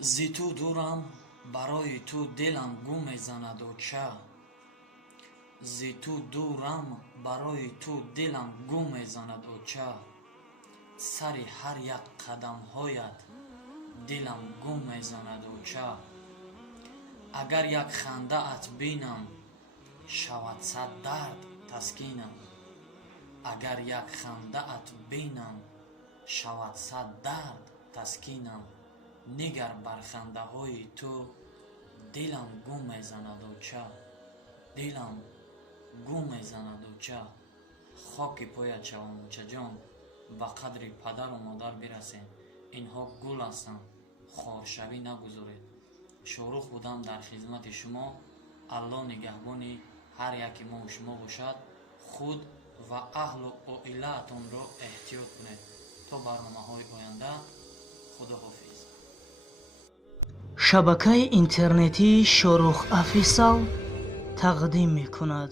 зи ту дурам, барои ту дилам гум мезанаду ча. зи ту дурам, барои ту дилам гум мезанаду ча. сари ҳар як қадамҳоят дилам гум мезанаду ча. агар як хандаат бинам, шавад сад дард таскинам. агар як хандаат бинам, шавад сад дард таскинам. нигар бар хандаҳои ту, дилам гум мезанаду ча. дилам гум мезанаду ча. хоки пояд шавам мучаҷон, ба қадри падару модар бирасем. инҳо гул ҳастанд, хоршавӣ нагузоред. шорух будам дар хизмати шумо. алло нигаҳбони ҳар яки моҳу шумо бошад. худ ва аҳлу оилаатонро эҳтиёт кунед. то барномаҳои оянда, худоҳофиз. шабакаи интернетии Шорох Официал тақдим мекунад.